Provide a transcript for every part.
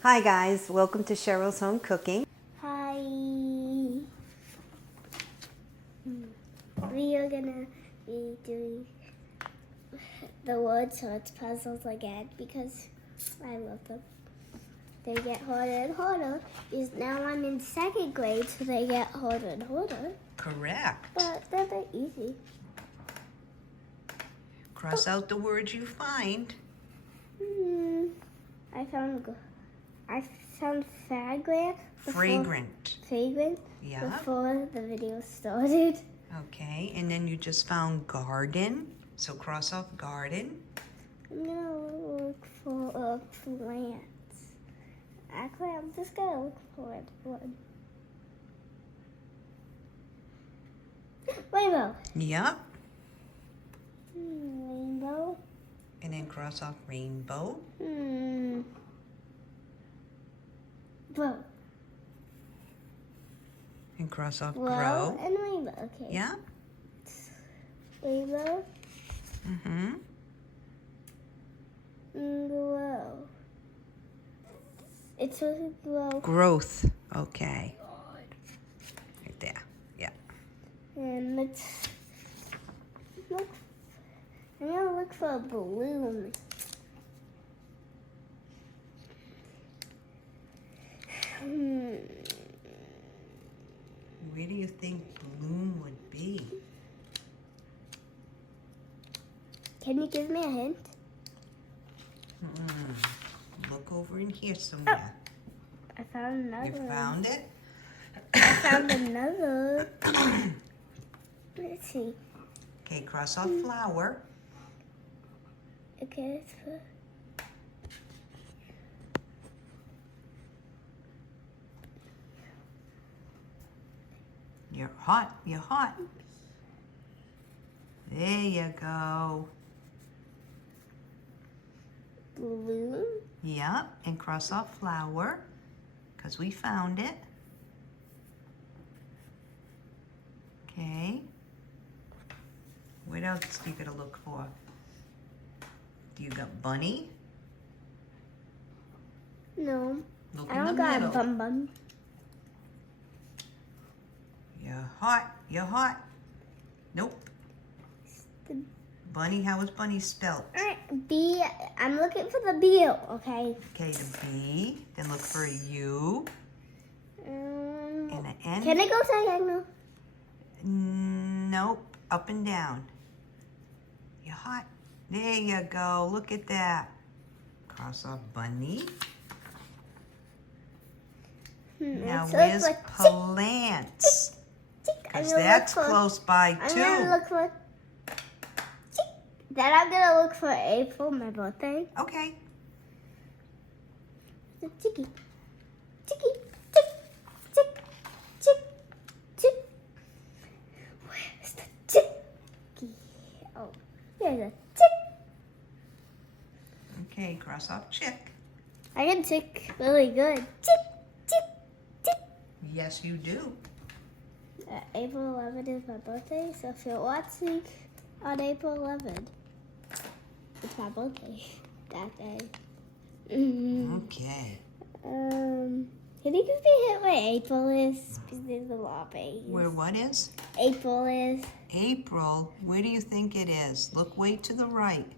Hi guys, welcome to Cheryl's Home Cooking. Hi. We are gonna be doing the word search puzzles again because I love them. They get harder and harder because now I'm in second grade, so they get harder and harder. Correct. But they're easy. Cross out the words you find. I found fragrant. Fragrant. Yeah. Before the video started. Okay, and then you just found garden. So cross off garden. I'm gonna look for plants. Actually, I'm just gonna look for one. Rainbow. Yep. Rainbow. And then cross off rainbow. Grow. And cross off Grow grow. and rainbow. Okay. Yeah. Rainbow. Mm-hmm. Grow. It's supposed to grow. Growth. Okay. Right there. Yeah. And let's look. I'm gonna look for a balloon. Where do you think bloom would be? Can you give me a hint? Look over in here somewhere. I found another. You found it? I found another. Let's see. Okay, cross off flower. Okay, let's put. You're hot. You're hot. There you go. Balloon. Yep, and cross off flower, because we found it. Okay. What else do you gotta look for? Do you got bunny? No. Look I in the don't got middle. a bum. You're hot. You're hot. Nope. Bunny, how is bunny spelled? Alright, B. I'm looking for the B, okay? Okay, the B. Then look for a U and an N. Can I go diagonal? Nope. Up and down. You're hot. There you go. Look at that. Cross off bunny. Now Let's where's look for plants? Because I'm that's look for, close by I'm too. gonna look for. Then I'm gonna look for April, my birthday. Okay. The chicky. Chicky. Chick. Chick. Chick. Chick. Where's the chicky? Oh, there's a chick. Okay, cross off chick. I can tick really good. Chick. Chick. Chick. Yes, you do. April 11th is my birthday, so if you're watching on April 11th, it's my birthday that day. Okay. Can you give me a hint where April is? Because there's a lot of A's. Where what is? April is. April. Where do you think it is? Look way to the right.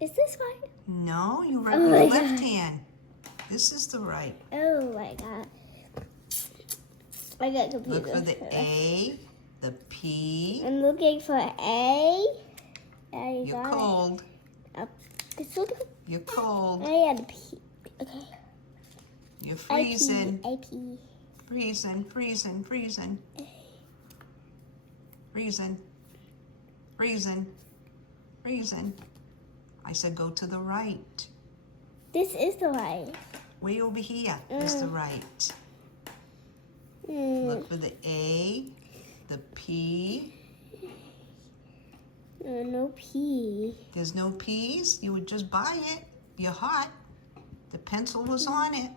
Is this right? No, you right Oh with my the God. left hand. This is the right. Oh my God. I got confused. Look for the A, the P. I'm looking for A. I You're got cold. it. This one? You're cold. A and P. Okay. You're freezing. AP. Freezing, freezing, freezing. Freezing. Freezing. Freezing. I said go to the right. This is the right. Way over here is the right. Look for the A, the P. No P. There's no P's. You would just buy it. You're hot. The pencil was on it.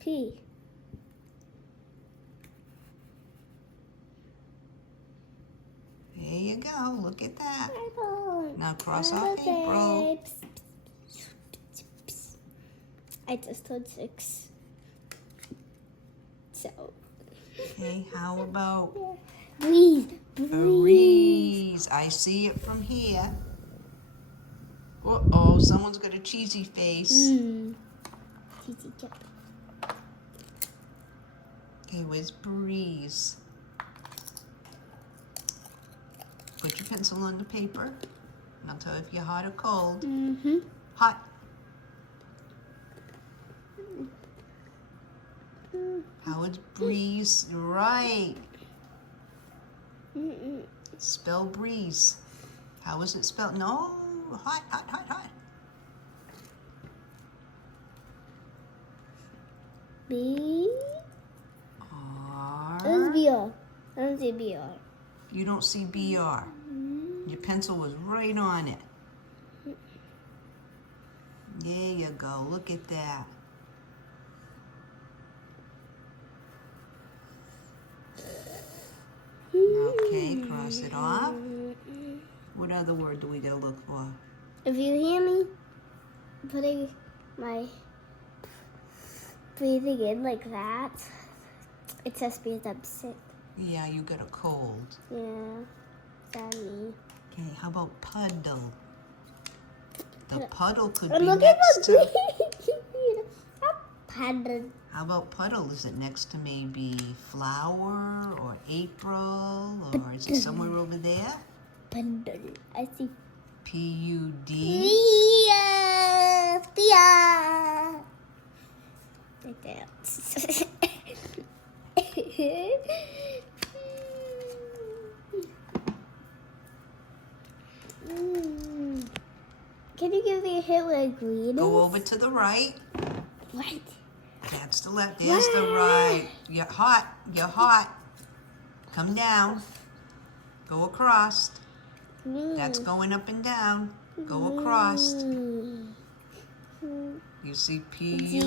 P. There you go. Look at that. April. Now cross off April. Psst, psst, psst. I just told 6. So. Okay, how about Breeze. breeze? I see it from here. Uh-oh, someone's got a cheesy face. Cheesy chip. Okay, where's breeze? Put your pencil on the paper, and I'll tell you if you're hot or cold. Hot. How is breeze? Right. Spell breeze. How is it spelled? No, hot, hot, hot, hot. B. R. It's BR. I don't see BR. You don't see BR. Your pencil was right on it. There you go. Look at that. Okay, cross it off. What other word do we gotta look for? If you hear me putting my breathing in like that, it just means I'm sick. Yeah, you got a cold. Yeah, sorry. Okay, how about puddle? The puddle could I'm be looking next for to... puddle. How about puddle? Is it next to maybe flower or April? Or is it somewhere over there? Puddle. I see. P-U-D? Pia. Right there. Can you give me a hint where green is? Go over to the right. Right. That's the left. There's the right. You're hot. You're hot. Come down. Go across. That's going up and down. Go across. You see P-U-D-D-L-E?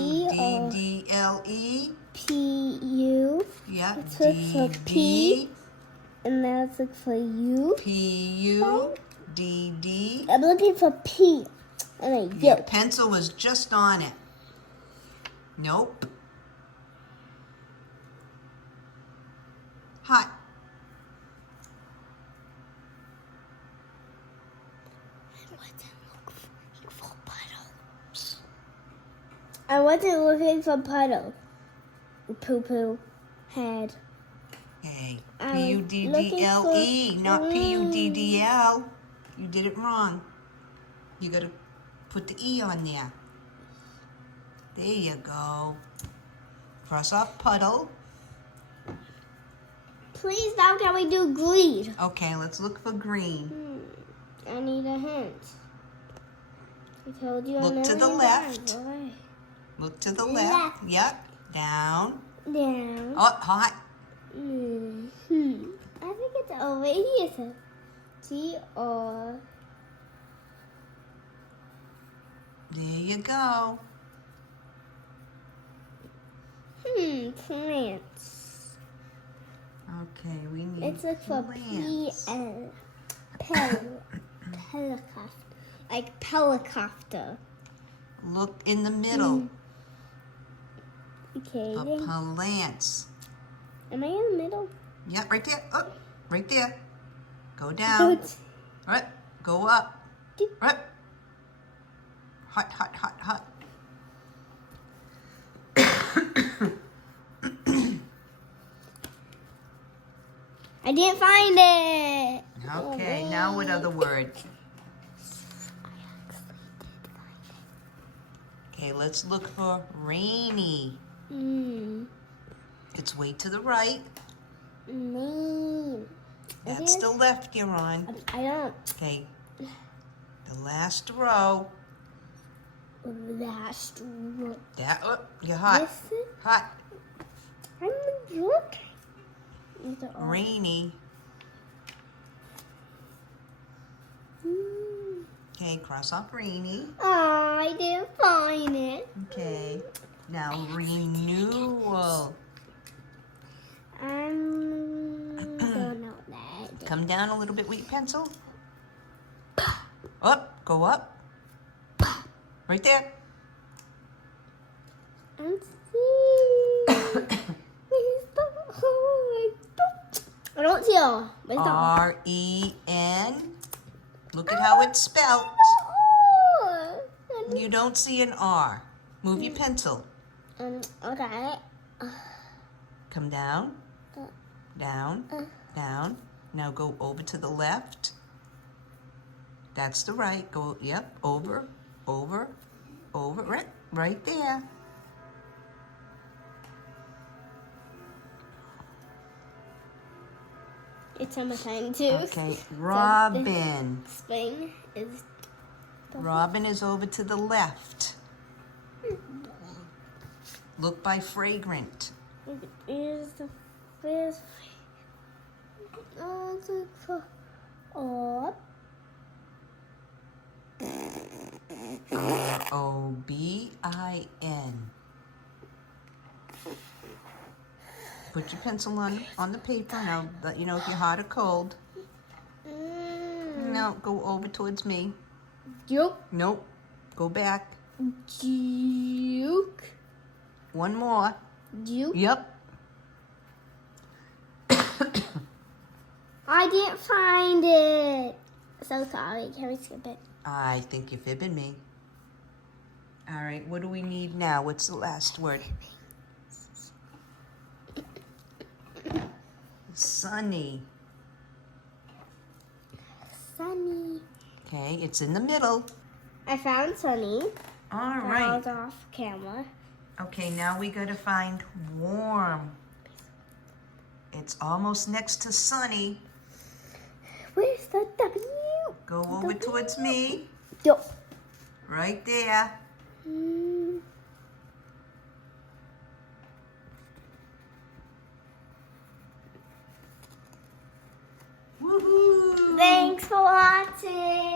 P-U. Yeah. Let's look for P. And now let's look for U. P-U-D-D. I'm looking for P. And a U. Your pencil was just on it. Nope. Hot. I wasn't looking for puddle. Poo-poo. Head. Okay. I was P-U-D-D-L-E, looking for- not P-U-D-D-L. You did it wrong. You gotta put the E on there. There you go. Cross off puddle. Please, now can we do green? Okay, let's look for green. I need a hint. I told you. Look to the left. Boy. Look to the left. Yep. Down. Down. Oh, hot. I think it's over here. So G-R. There you go. Plants. Okay, we need Let's look for plants. P-L. Helicopter. Like helicopter. Look in the middle. Okay. For Then. plants. Am I in the middle? Yep, right there. Oh, right there. Go down. Right. Go up. Right. Hot, hot, hot, hot. I didn't find it. Okay, now what other word? Okay, let's look for rainy. It's way to the right. That's the left you're on. I don't. Okay, the last row. Last row. That, oh, you're hot. Listen. Hot. I'm looking. Rainy. Okay, cross off rainy. Oh, I didn't find it. Okay, now renewal. Don't know that. Come down a little bit with your pencil. Up, go up. Right there. Let's see. Where's the I don't see R. Where's the R? R-E-N. Look at how it's spelled. R. You don't see an R. Move your pencil. Okay. Come down. Down. Down. Now go over to the left. That's the right. Go, yep, over, over, over. Right there. It's summertime too. Okay, Robin. Spring is. Robin is over to the left. Look by fragrant. Where's the look for up. R-O-B-I-N. Put your pencil on the paper and I'll let you know if you're hot or cold. No, go over towards me. Juke. Nope. Go back. Juke. One more. Juke. Yep. I didn't find it. So sorry. Can we skip it? I think you're fibbing me. All right, what do we need now? What's the last word? Sunny. Sunny. Okay, it's in the middle. I found Sunny. All I right. was off camera. Okay, now we gotta find warm. It's almost next to sunny. Where's the W? Go over towards me. Yo. Right there. Woohoo! Thanks for watching.